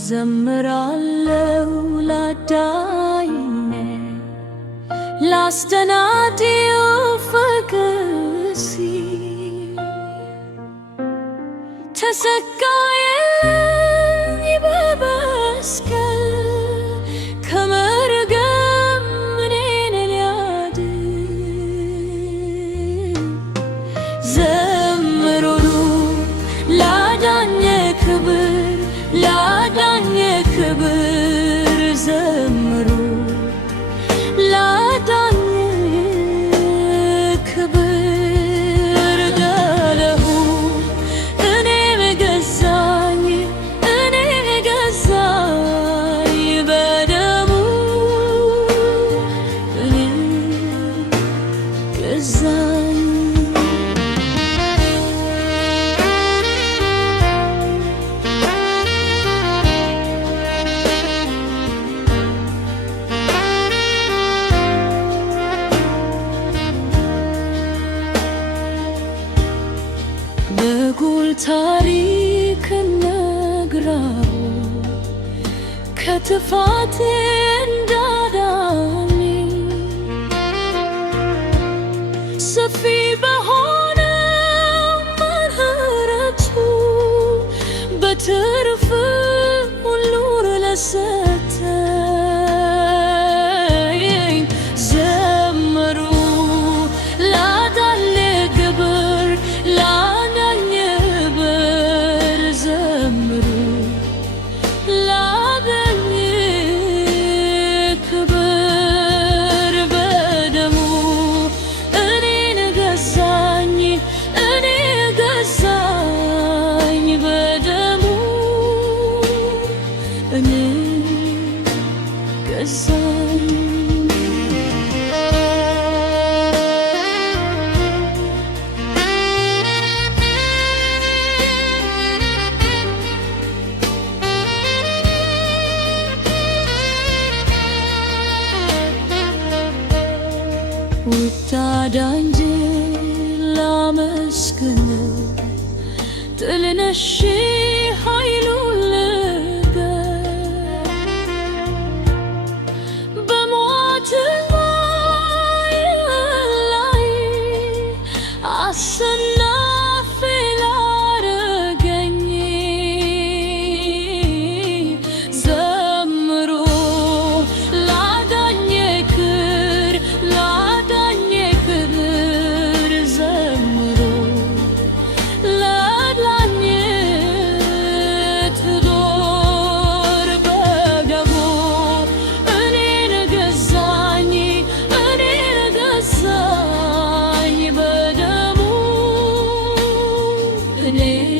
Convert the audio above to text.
ዘምራለው ላዳኝ ላስተናድየው ፍቅር ሲል ተሰቃየኝ በመስቀል ከመርገም እኔን ሊያድን ዘምሩ ላዳኝ ክብር ላዳኝ ክብር ዘምሩ ላዳኝ ክብር ገለሁ እኔም ገዛኝ በደሙ እኔም ገዛኝ በጉል ታሪክ ነግራው ከጥፋቴ እንዳዳነኝ ሰፊ በሆነው ምሕረቱ በትርፍ ሁሉን ለሰጠኝ ዘምሩ ላዳኝ ክብር ዘምሩ ላዳኝ ክብር በደሙ እኔን ገዛኝ በደሙ እኔን ገዛኝ ውታዳኝ ላመስግነው ጥልነሽ ኃይሉን ልገር በሞት ላይ አሸናፊ ላረገኝ ዘምሩ ላዳኝ ክብር ዘምሩ ላዳኝ ክብር በደሙ እኔን ገዛኝ በደሙ እኔን